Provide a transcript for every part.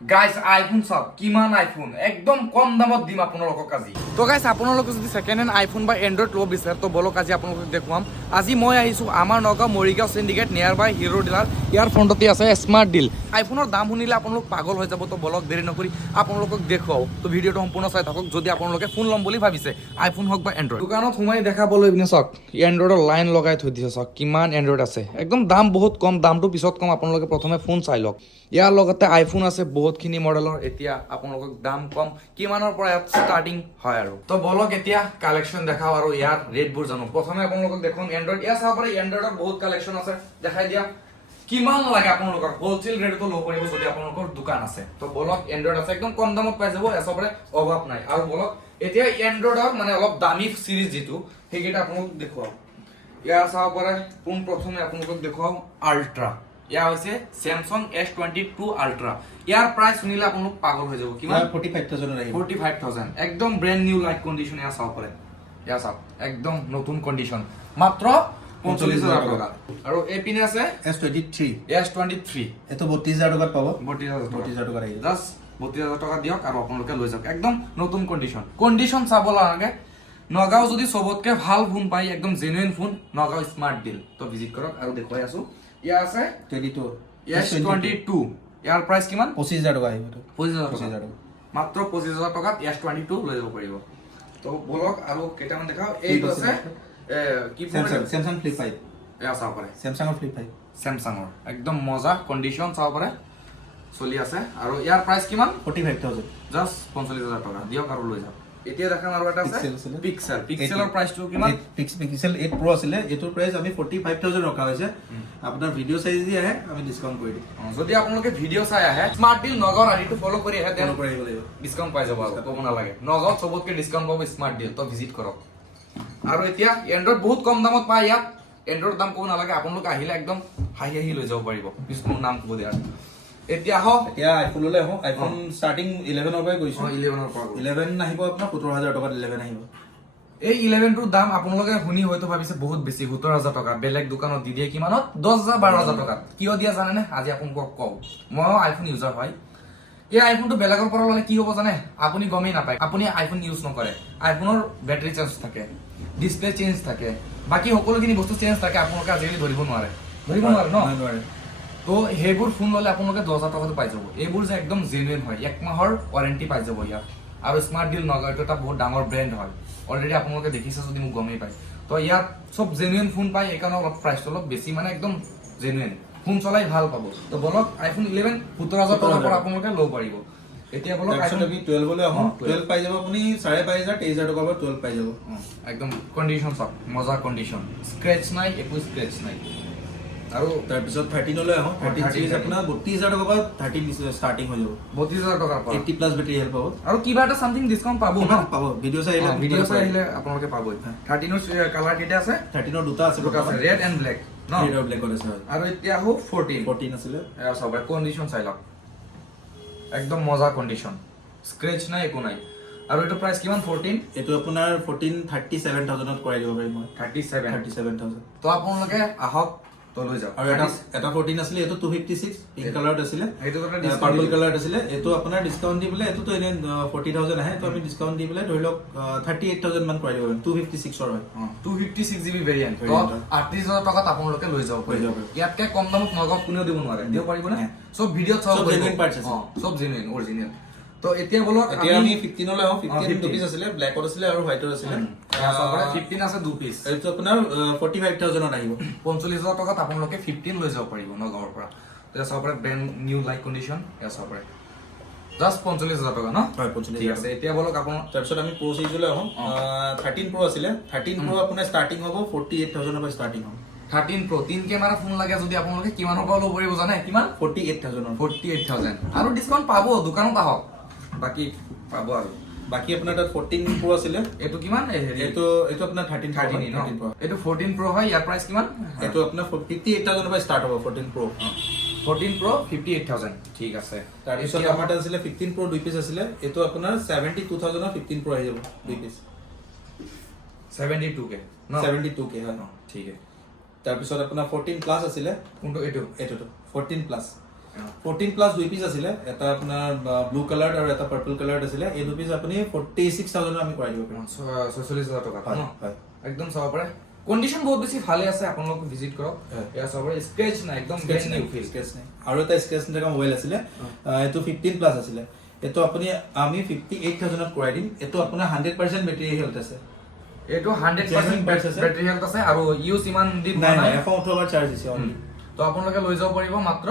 গাইছ iPhone চাওক। কিমান iPhone একদম কম দামত দিম আপোনালোকক আজি। তো গাইছ আপোনালোকে যদি ছেকেণ্ড হেণ্ড আইফোন বা এণ্ড্ৰইড ল'ব বিচাৰে, তো বলক আজি আপোনালোকক দেখুৱাম। আজি মই আহিছোঁ আমাৰ Nagaon Morigaon syndicate near by Hero' dealer ইয়াৰ ফ্ৰণ্টতে আছে স্মাৰ্ট ডিল আইফোনৰ দাম শুনিলে আপোনালোক পাগল হৈ যাব, তো বলক দেৰি নকৰি আপোনালোকক দেখুৱাও। তো ভিডিঅ'টো সম্পূৰ্ণ চাই থাকক, যদি আপোনালোকে ফোন ল'ম বুলি ভাবিছে আইফোন হওক বা এণ্ড্ৰইড দোকানত সোমাই দেখাবলৈ পিনে চাওক এণ্ড্ৰইডৰ লাইন লগাই থৈ দিছে, চাওক, কিমান এণ্ড্ৰইড আছে। একদম দাম বহুত কম, দামটো পিছত কম, আপোনালোকে প্ৰথমে ফোন চাই লওক। ইয়াৰ লগতে আইফোন আছে বহুতখিনি মডেলৰ, এতিয়া আপোনালোকক দাম কম। কিমানৰ পৰা ইয়াত ষ্টাৰ্টিং হয় আৰু? তো বলক এতিয়া কালেকশ্যন দেখাওঁ আৰু ইয়াৰ ৰেটবোৰ জানো। প্ৰথমে আপোনালোকক দেখুৱাম এণ্ড্ৰইড ইয়াৰ চাব পাৰে এণ্ড্ৰইডৰ বহুত কালেকশ্যন আছে। দেখাই দিয়া। কিমান লাগে আপোনালোকক? হোলচেল ৰেটতো ল'ব পাৰিব যদি আপোনালোকৰ দোকান আছে। তো বলক এণ্ড্ৰইড আছে, একদম কম দামত পাই যাব এচবৰে অভাৱ নাই। আৰু বলক, এতিয়া এণ্ড্ৰইডৰ মানে অলপ দামী চিৰিজ যিটো, সেইকেইটা আপোনালোকক দেখুৱাওঁ। ইয়াৰ চাব পাৰে, পোন প্ৰথমে আপোনালোকক দেখুৱাওঁ আল্ট্ৰা ইয়াৰ হৈছে Samsung S twenty two ultra ইয়াৰ প্ৰাইচ শুনিলে আপোনালোক পাগল হৈ যাব। কিমান? ফৰ্টি ফাইভ থাউজেণ্ডত আহিব। ফৰ্টি ফাইভ থাউজেণ্ড একদম ব্ৰেণ্ড নিউ লাইট কণ্ডিশ্যন এয়া চাব পাৰে এয়া চাওক একদম নতুন কণ্ডিশ্যন মাত্ৰ পঞ্চল্লিছ হাজাৰ টকা। আৰু এইপিনে আছে? S twenty three S twenty three এইটো বত্ৰিছ হাজাৰ টকাত পাব। বত্ৰিছ হাজাৰ বত্ৰিছ হাজাৰ টকাত আহিব। জাষ্ট বত্ৰিছ হাজাৰ টকা দিয়ক আৰু আপোনালোকে লৈ যাওক। একদম নতুন কণ্ডিশ্যন কণ্ডিশ্যন চাব লাগে নগাঁও যদি চবতকে ভালো ফোন পায় একদম genuine phone Nagaon smart deal তো ভিজিট কৰক আৰু দেখুৱাই আছো। ইয়াৰ আছে? Twenty two. S twenty two ইয়াৰ প্ৰাইচ কিমান? পঁচিছ হাজাৰ টকা আহিব এইটো। পঁচিছ হাজাৰ পঁচিছ টকা হাজাৰ টকা। মাত্ৰ পঁচিছ হাজাৰ টকাত এছ টুৱেণ্টি টু লৈ যাব পাৰিব। তো বলক আৰু কেইটামান দেখাওঁ। এইটো আছে কি চেমচাং চেমচাং ফ্লিপ ফাইভ এয়া চাব পাৰে। চেমচাঙৰ ফ্লিপ ফাইভ চেমচাঙৰ একদম মজা কণ্ডিশ্যন চাব পাৰে। চলি আছে। আৰু ইয়াৰ প্ৰাইচ কিমান? ফৰ্টি ফাইভ থাউজেণ্ড জাষ্ট পঞ্চল্লিছ হাজাৰ টকা। দিয়ক আৰু লৈ যাওক। এতিয়া দেখাম আৰু এটা আছে? পিক্সেল পিক্সেলৰ প্ৰাইচটো কিমান? পিক্সেল এইট প্ৰ' আছিলে। এইটোৰ প্ৰাইচ আমি ফৰ্টি ফাইভ থাউজেণ্ড ৰখা হৈছে। আপোনাৰ ভিডিঅ' চাই যদি আহে আমি ডিছকাউণ্ট কৰি দিম। যদি আপোনালোকে ভিডিঅ' চাই আহে স্মাৰ্ট ডিল নগাঁৱৰ আইডিটো ফ'ল' কৰি আহে ফ'ল' কৰি আহিব লাগিব। ডিছকাউণ্ট পাই যাব আৰু ক'ব নালাগে। নগাঁৱত চবতকে ডিছকাউণ্ট পাব স্মাৰ্ট ডিল তো ভিজিট কৰক। আৰু এতিয়া এণ্ড্ৰইড বহুত কম দামত পায় ইয়াত। এণ্ড্ৰইডৰ দাম ক'ব নালাগে আপোনালোকে আহিলে একদম হাঁহি হাঁহি লৈ যাব পাৰিব। মোৰ নাম ক'ব দিয়া। এতিয়া আহক। এতিয়া আইফোনলৈ আহোঁ আইফোন ষ্টাৰ্টিং ইলেভেনৰ পৰাই গৈছোঁ ইলেভেনৰ পৰা ইলেভেন আহিব আপোনাৰ সোতৰ হাজাৰ টকাত ইলেভেন আহিব। এই ইলেভেনটোৰ দাম আপোনালোকে শুনি হয়তো ভাবিছে বহুত বেছি সোতৰ হাজাৰ টকা। বেলেগ দোকানত দি দিয়ে কিমানত? দহ হাজাৰ বাৰ হাজাৰ টকাত। কিয় দিয়া জানেনে? আজি আপোনালোকক কওঁ ময়ো আইফোন ইউজাৰ হয়। এই আইফোনটো বেলেগৰ পৰা ল'লে কি হ'ব জানে? আপুনি গমেই নাপায়। আপুনি আইফোন ইউজ নকৰে। আইফোনৰ বেটাৰী চাৰ্জ থাকে। ডিছপ্লে চেঞ্জ থাকে। বাকী সকলোখিনি বস্তু চেঞ্জ থাকে। আপোনালোকে আজিকালি ধৰিব নোৱাৰে। ধৰিব নোৱাৰে ন? নোৱাৰে। তো সেইবোৰ ফোন ল'লে আপোনালোকে দহ হাজাৰ টকাটো পাই যাব। এইবোৰ যে একদম জেনুইন হয় এক মাহৰ ৱাৰেণ্টি পাই যাব ইয়াত আৰু স্মাৰ্ট ডিল নগাঁও এইটো এটা বহুত ডাঙৰ ব্ৰেণ্ড হয়। অলৰেডি আপোনালোকে দেখিছে যদি মোক গমেই পায়। তো ইয়াত চব জেনুইন ফোন পায় সেইকাৰণে অলপ প্ৰাইচটো অলপ বেছি মানে একদম জেনুইন ফোন চলাই ভালো পাব। তো বলক আইফোন ইলেভেন সোতৰ হাজাৰ টকাৰ পৰা আপোনালোকে ল'ব পাৰিব। এতিয়া বলক iPhone- আমি টুৱেলভলৈ আহোঁ। অ, 12 টুৱেলভ পাই যাব আপুনি চাৰে বাইছ হাজাৰ তেইছ হাজাৰ টকাৰ পৰা টুৱেলভ পাই যাব। একদম কণ্ডিশ্যন চাওক মজা কণ্ডিশ্যন স্ক্ৰেচ নাই একো স্ক্ৰেচ নাই। আৰু তাৰপিছত থাৰ্টিনলৈ আহোঁ। থাৰ্টিন চিৰিজ আপোনাৰ বত্ৰিছ হাজাৰ টকাৰ পৰা থাৰ্টিন ষ্টাৰ্টিং হৈ যাব। বত্ৰিছ হাজাৰ টকাৰ পৰা। এইটটি প্লাছ বেটেৰী হেল্প পাব। আৰু কিবা এটা চামথিং ডিছকাউণ্ট পাব ন? পাব। ভিডিঅ' চাই আহিলে ভিডিঅ' চাই আহিলে আপোনালোকে পাবই। থাৰ্টিনৰ কালাৰ কেইটা আছে? থাৰ্টিনৰ দুটা আছে দুটা আছে ৰেড এণ্ড ব্লেক ন? ৰেড আৰু ব্লেকত আছে আৰু এতিয়া আহো ফৰ্টিন ফৰ্টিন আছিলে। চাব কণ্ডিশ্যন চাই লওক। একদম মজা কণ্ডিশ্যন স্ক্ৰেচ নাই একো নাই। আৰু এইটো প্ৰাইচ কিমান? ফৰ্টিন এইটো আপোনাৰ ফৰ্টিন থাৰ্টি ছেভেন থাউজেণ্ডত কৰাই দিব পাৰিম মই। Thirty seven thirty seven thousand তো আপোনালোকে আহক তো যাওক আৰু এটা এটা ফৰ্টিন আছিলে এইটো টু ফিফটি ছিক্স পিংক কালাৰত আছিলে। এটা পাৰ্পল কালাৰত আছিলে। এইটো আপোনাৰ ডিছকাউণ্ট দি পেলাই এইটোতো এনেই ফৰ্টি থাউজেণ্ড আহে এইটো আমি ডিছকাউণ্ট দি পেলাই ধৰি লওক থাৰ্টি এইট থাউজেণ্ড মান কৰাই দিব পাৰিম। টু ফিফটি ছিক্সৰ হয়। Two fifty six GB variant Variant হয়। আঠত্ৰিছ হাজাৰ টকাত আপোনালোকে লৈ যাব পাৰিব। যাব ইয়াতকে কম দামত নগাঁৱত কোনেও দিব নোৱাৰে। দিব পাৰিবনে চব ভিডিঅ'ত চাব আছে। অ, চব জেনুইন অৰিজিনেল তো এতিয়া বলক এতিয়া আমি ফিফটিনলৈ আহোঁ ফিফটিন 15 দুপিচ আছিলে ব্লেকত আছিলে আৰু হোৱাইটত আছিলে। ফিফটিন আছে এইটো আপোনাৰ ফাইভ আহিব। পঞ্চল্লিছ টকাত আপোনালোকে লৈ যাব পাৰিব নগাঁৱৰ পৰা। এতিয়া চাব পাৰে ব্ৰেণ্ড নিউ লাইট কণ্ডিশ্যন এয়া চাব পাৰে। জাষ্ট পঞ্চল্লিছ হাজাৰ টকা ন? হয়, 45,000 ঠিক আছে এতিয়া বলক আপোনাৰ তাৰপিছত আমি প্ৰ' চিৰিজলৈ আহোঁ। থাৰ্টিন প্ৰ' আছিলে। থাৰ্টিন প্ৰ' আপোনাৰ ষ্টাৰ্টিং হ'ব ফৰ্টি এইট থাউজেণ্ডৰ পৰা ষ্টাৰ্টিং হ'ব। থাৰ্টিন প্ৰ' তিন কেমেৰা ফোন লাগে যদি আপোনালোকে কিমানৰ পৰা ল'ব পাৰিব জানে? কিমান? ফৰ্টি এইট থাউজেণ্ডৰ ফৰ্টি এইট থাউজেণ্ড আৰু ডিছকাউণ্ট পাব দোকানত আহক। বাকী পাব আৰু। বাকী আপোনাৰ তাত ফৰ্টিন প্ৰ' আছিলে। এইটো কিমান? এইটো এইটো আপোনাৰ থাৰ্টিন থাৰ্টিন ন? প্ৰ' এইটো ফৰ্টিন প্ৰ' হয় ইয়াৰ প্ৰাইচ কিমান? এইটো আপোনাৰ ফিফটি এইট থাউজেণ্ডৰ পৰা ষ্টাৰ্ট হ'ব ফৰ্টিন প্ৰ' ফৰ্টিন প্ৰ' ফিফটি এইট থাউজেণ্ড ঠিক আছে। তাৰপিছত আমাৰ তাত আছিলে ফিফটিন প্ৰ' দুই পিচ আছিলে। এইটো আপোনাৰ ছেভেণ্টি টু থাউজেণ্ডৰ ফিফটিন প্ৰ' আহি যাব দুই পিচ ছেভেণ্টি টু কে ন? ছেভেণ্টি টু কে হয় অ, ঠিক। আছে তাৰপিছত আপোনাৰ ফৰ্টিন প্লাছ আছিলে। কোনটো এইটো? এইটোতো ফৰ্টিন প্লাছ ফোরটিন প্লাছ দুই পিচ আছিলে এটা আপোনাৰ ব্লু কালাৰ আৰু এটা পাৰ্পল কালাৰ আছিলে এই দুই পিচ আপুনি ফৰ্টি ছিক্স থাউজেণ্ডত আমি কৰাই দিব পাৰিম। ছয়চল্লিছ হাজাৰ টকা হয়, একদম চাব পাৰে। কণ্ডিশ্যন বহুত বেছি ভালে আছে আপোনালোকে ভিজিট কৰক। এয়া চাব পাৰে স্ক্ৰেচ নাই একদম নাই new স্কেচ নাই। আৰু এটা স্কেচ থকা মোবাইল আছিলে এইটো ফিফটিন প্লাছ আছিলে। এইটো আপুনি আমি ফিফটি এইট থাউজেণ্ডত কৰাই দিম। এইটো আপোনাৰ হাণ্ড্ৰেড পাৰ্চেণ্ট বেটেৰী হেল্থ আছে। এইটো হাণ্ড্ৰেড পাৰ্চেণ্ট। বেটাৰী হেল্থ আছে। আৰু ইউজ ইমান দিন নাই এশ ওঠৰ চাৰ্জ দিছে তো আপোনালোকে লৈ যাব পাৰিব মাত্ৰ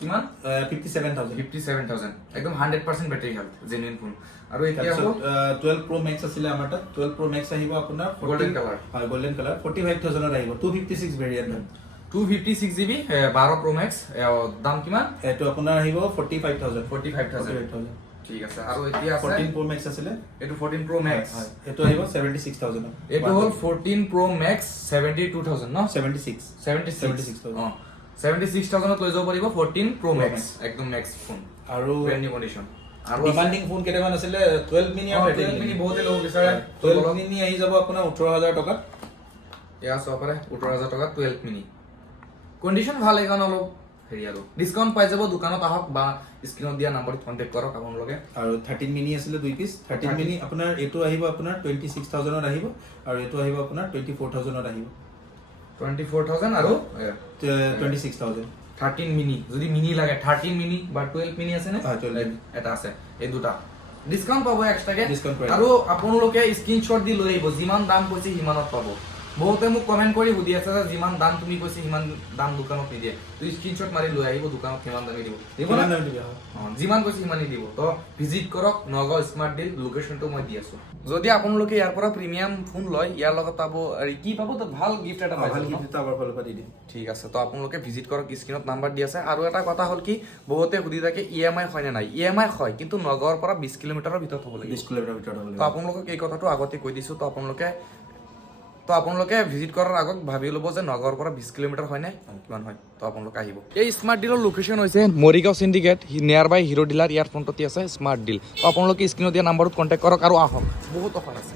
কিমান? Fifty seven thousand fifty seven thousand একদম hundred percent battery health genuine phone আৰু এতিয়া হ'ব তাৰপিছত টুৱেলভ প্ৰ' মেক্স আছিলে আমাৰ তাত টুৱেলভ প্ৰ' মেক্স আহিব আপোনাৰ Golden color। হয় গল্ডেন কালাৰ ফৰ্টি ফাইভ থাউজেণ্ডত আহিব। টু ফিফটি ছিক্স ভেৰিয়েণ্ট হয় টু ফিফটি ছিক্স জিবি বাৰ প্ৰ' মেক্স দাম কিমান? এইটো আপোনাৰ আহিব forty five thousand forty five thousand thousand ঠিক আছে। আৰু এতিয়া আছে ফৰ্টিন প্ৰ' মেক্স আছিলে। এইটো ফৰ্টিন প্ৰ' মেক্স হয় এইটো আহিব ছেভেণ্টি ছিক্স থাউজেণ্ড এইটো হ'ল fourteen pro' max seventy two thousand ন? ছেভেণ্টি ছিক্স ছেভেণ্টি 76,000 অঁ। ছেভেণ্টি ছিক্স থাউজেণ্ডত লৈ যাব পাৰিব ফৰ্টিন প্ৰ' মেক্স একদম মেক্স ফোন আৰু ব্ৰেণ্ড কণ্ডিশ্যন আৰু ডিমাণ্ডিং ফোন কেইটামান আছিলে টুৱেলভ মিনি আৰু 12 mini বহুতে ল'ব বিচাৰে। টুৱেলভ মিনি আহি যাব আপোনাৰ ওঠৰ হাজাৰ টকাত। এয়া চাব পাৰে ওঠৰ হাজাৰ টকাত টুৱেল্ভ মিনি কণ্ডিশ্যন ভালো সেইকাৰণে অলপ হেৰি আৰু। ডিছকাউণ্ট পাই যাব দোকানত আহক বা স্ক্ৰীণত দিয়া নাম্বাৰত কণ্টেক্ট কৰক আপোনালোকে। আৰু থাৰ্টিন মিনি আছিলে দুই পিচ থাৰ্টিন মিনি আপোনাৰ এইটো আহিব আপোনাৰ টুৱেণ্টি ছিক্স থাউজেণ্ডত আহিব আৰু এইটো আহিব আপোনাৰ টুৱেণ্টি ফ'ৰ থাউজেণ্ডত আহিব। টুৱেণ্টি ফ'ৰ থাউজেণ্ড আৰু twenty six thousand thirteen mini যদি মিনি লাগে থাৰ্টিন মিনি বা টুৱেল্ভ মিনি আছে নে? 12 mini। এটা আছে এই দুটা। ডিছকাউণ্ট পাব এক্সট্ৰাকে আৰু আপোনালোকে স্ক্ৰীনশ্বট দি লৈ আহিব যিমান দাম কৈছে সিমানত পাব। বহুতে মোক কমেণ্ট কৰি সুধি আছে যে যিমান দাম তুমি কৈছে সিমান দাম দোকানত নিদিয়ে। তুমি স্ক্ৰীনশ্বট মাৰি লৈ আহিব দোকানত কিমান দামী দিব। যিমান কৈছে সিমানেই দিব। তো ভিজিট কৰক নগাঁও স্মাৰ্ট ডিল লোকেশ্যনটো মই দি আছো। যদি আপোনালোকে ইয়াৰ পৰা প্ৰিমিয়াম ফোন লয় ইয়াৰ লগত পাব কি পাব? তাত ভালো গিফ্ট এটা পাই দিম। ঠিক আছে তো আপোনালোকে ভিজিট কৰক স্ক্ৰীণত নাম্বাৰ দি আছে। আৰু এটা কথা হ'ল কি বহুতে সুধি থাকে ই এম আই হয়নে নাই? ই এম আই হয় কিন্তু নগাঁৱৰ পৰা বিছ কিলোমিটাৰৰ ভিতৰত হ'ব লাগিব। বিছ কিলোমিটাৰ ভিতৰত হ'ব তো আপোনালোকক এই কথাটো আগতে কৈ দিছোঁ তো আপোনালোকে তো আপোনালোকে ভিজিট কৰাৰ আগত ভাবি ল'ব যে নগাঁৱৰ পৰা বিছ কিলোমিটাৰ হয়নে? কিমান হয়? তো আপোনালোকে আহিব। এই স্মাৰ্ট ডিলৰ লোকেশ্যন হৈছে Morigaon syndicate near by Hero' dealer ইয়াৰ ফ্ৰণ্টতে আছে স্মাৰ্ট ডিল তো আপোনালোকে স্ক্ৰীণত দিয়া নাম্বাৰত কণ্টেক্ট কৰক আৰু আহক। বহুত অফাৰ আছে।